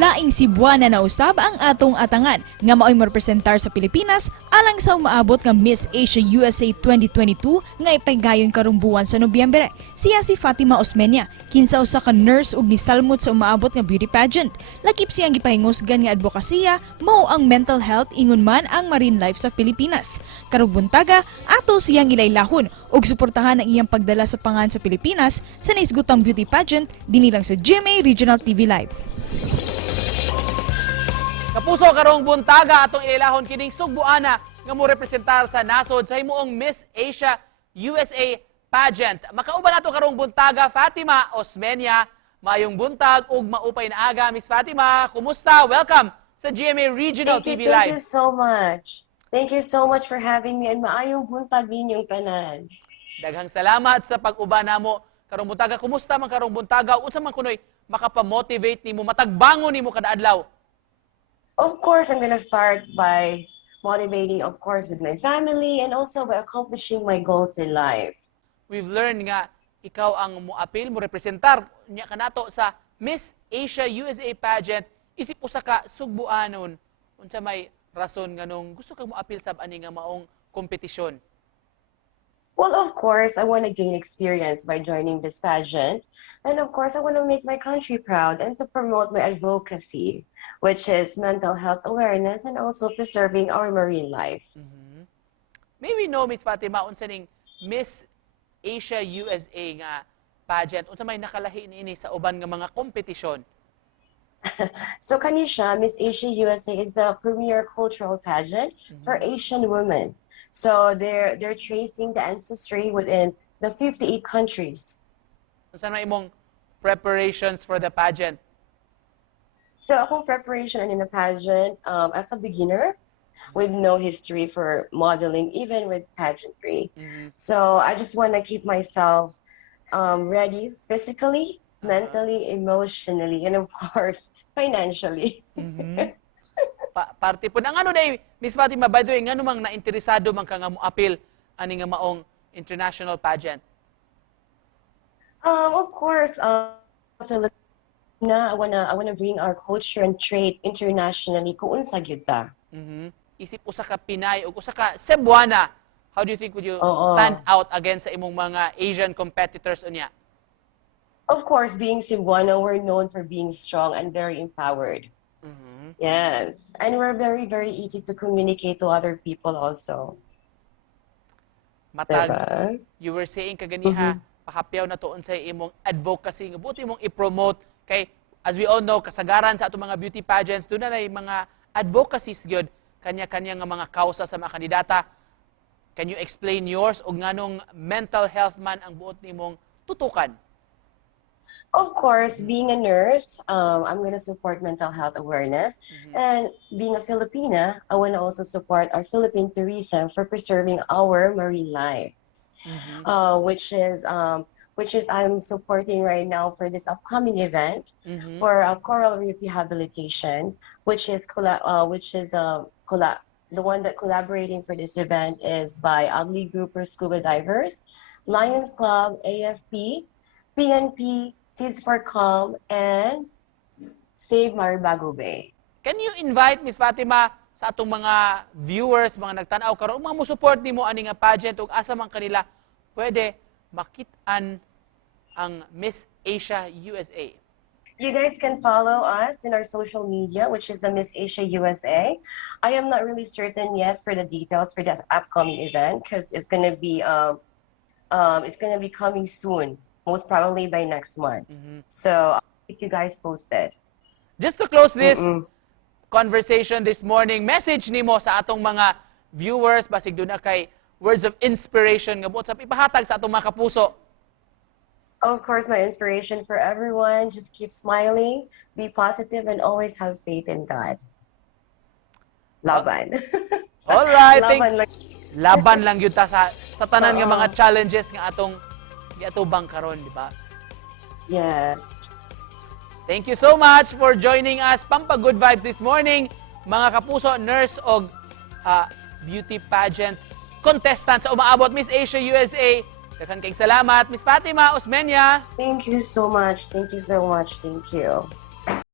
Laing Cebuana na usab ang atong atangan nga mao'y marepresentar sa Pilipinas alang sa umaabot nga Miss Asia USA 2022 nga ipaygayon karong buwan sa Nobyembre. Siya si Fatima Osmeña, kinsa usa ka nurse ug nisalmot sa umaabot nga beauty pageant. Lakip siyang gipahingusgan nga advokasya mao ang mental health ingon man ang marine life sa Pilipinas. Karong buntaga ato siyang ilaylahon ug suportahan ang iyang pagdala sa pangan sa Pilipinas sa naisgutang beauty pageant dinhi lang sa GMA Regional TV Live. Kapuso karong buntaga atong ilahon kining Sugbuana nga mo representar sa nasod sa himuong Miss Asia USA pageant. Makauban nato karong buntaga Fatima Osmeña. Mayong buntag ug maupay na aga Miss Fatima. Kumusta? Welcome sa GMA Regional TV Live. Thank you so much. Thank you so much for having me and maayong buntag ninyong tanan. Daghang salamat sa pag-uban namo karong buntaga. Kumusta man karong buntaga? Unsa man kunoy makapamotivate nimo matagbangon nimo kada adlaw? Of course, I'm gonna start by motivating, of course, with my family and also by accomplishing my goals in life. We've learned nga ikaw ang moapil, mo representar nya kanato sa Miss Asia USA pageant. Isip usa ka Sugbuanon. Unsa may rason nganong gusto kang moapil sa ani nga maong kompetisyon? Well, of course, I want to gain experience by joining this pageant. And of course, I want to make my country proud and to promote my advocacy, which is mental health awareness and also preserving our marine life. May we know, Miss Fatima, unsa ning Miss Asia USA nga pageant? Unsa may nakalahi niini sa uban nga mga kompetisyon? So Kanisha, Miss Asia USA is the premier cultural pageant for Asian women. So they're tracing the ancestry within the 58 countries. Unsa may imong preparations for the pageant? So akong preparation in the pageant as a beginner with no history for modeling, even with pageantry. So I just want to keep myself ready physically, mentally, emotionally, and of course, financially. Parte po. Ang ano day, Miss Fatima, by the way, nga mang nainteresado man ka nga moapil ani nga maong international pageant? Of course, Filipina, I wanna bring our culture and trait internationally kung unsa gyud ta. Isip usa ka Pinay o usa ka Cebuana, how do you think would you stand out against sa imong mga Asian competitors unya? Of course, being Cebuana, we're known for being strong and very empowered. Yes, and we're very, very easy to communicate to other people also. Matag, Diba? you were saying kaganiha, pahapyaw na tuon sa imong advocacy, nga buti mong i-promote kay, as we all know, kasagaran sa atong mga beauty pageants, doon na mga advocacies gyud kanya-kanya nga mga kausa sa mga kandidata. Can you explain yours o nganong mental health man ang buot nimong tutukan? Of course, being a nurse, I'm going to support mental health awareness. And being a Filipina, I want to also support our Philippine tourism for preserving our marine life, which is I'm supporting right now for this upcoming event for coral reef rehabilitation, the one that collaborating for this event is by Ugly Grouper Scuba Divers, Lions Club, AFP, PNP, Seeds for Calm, and Save Maribago Bay. Can you invite, Miss Fatima, sa atong mga viewers, mga nagtanaw karon, mga mo-support nimo ani nga pageant ug asa man kanila pwede makit-an ang Miss Asia USA? You guys can follow us in our social media, which is the Miss Asia USA. I am not really certain yet for the details for that upcoming event because it's gonna be coming soon. Most probably by next month. So I'll keep you guys posted. Just to close this conversation this morning, message nimo sa atong mga viewers, basig doon na kay words of inspiration nga buot sa ipahatag sa atong mga kapuso. Of course, my inspiration for everyone, just keep smiling, be positive, and always have faith in God. Laban. All right. Laban lang yun ta sa tanan nga mga challenges nga atong giatubang karon, di ba? Yes. Thank you so much for joining us. Pampa Good Vibes this morning. Mga kapuso, nurse o beauty pageant contestant sa umaabot Miss Asia USA. Daghang kayong salamat. Miss Fatima Osmeña. Thank you so much. Thank you so much. Thank you.